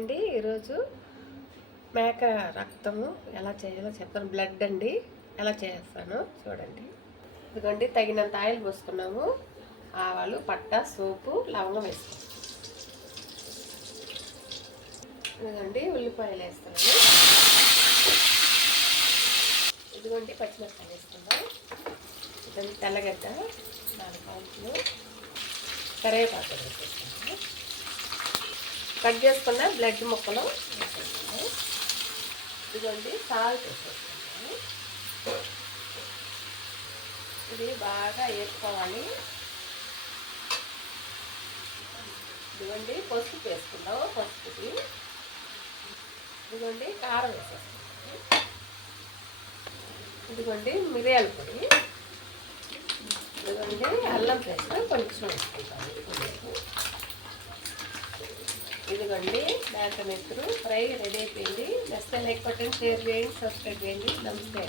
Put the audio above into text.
అండి ఈరోజు మేక రక్తము ఎలా చేయాలో చెప్తాను. బ్లడ్ అండి ఎలా చేస్తాను చూడండి. ఇదిగోండి తగినంత ఆయిల్ పోసుకున్నాము. ఆవాలు, పట్ట, సోపు, లవంగం వేసుకున్నాము. ఇదిగోండి ఉల్లిపాయలు వేస్తున్నాము. ఇదిగోండి పచ్చిమిరపకాయలు వేసుకుందాం. ఇదండి తెల్లగడ్డ 4 కాయలు, కరివేపాకు వేసుకుంటాము. కట్ చేసుకున్న బ్లడ్ ముక్కలు వేసేసుకుంటాము. ఇదిగోండి సాల్ట్ వేసేసుకుంటాము. ఇది బాగా వేసుకోవాలి. ఇదిగోండి పసుపు వేసుకుందాం. పసుపుది ఇదిగోండి కారం వేసేసుకుంటాము. ఇదిగోండి మిరియాల పొడి, ఇదిగోండి అల్లం పేస్ట్ కొంచెం వేసుకుంటాము. ఇదిగోండి మేక నెత్తురు ఫ్రై రెడీ అయిపోయింది. నచ్చితే లైక్ కొట్టండి, షేర్ చేయండి, సబ్స్క్రైబ్ చేయండి. నమస్తే.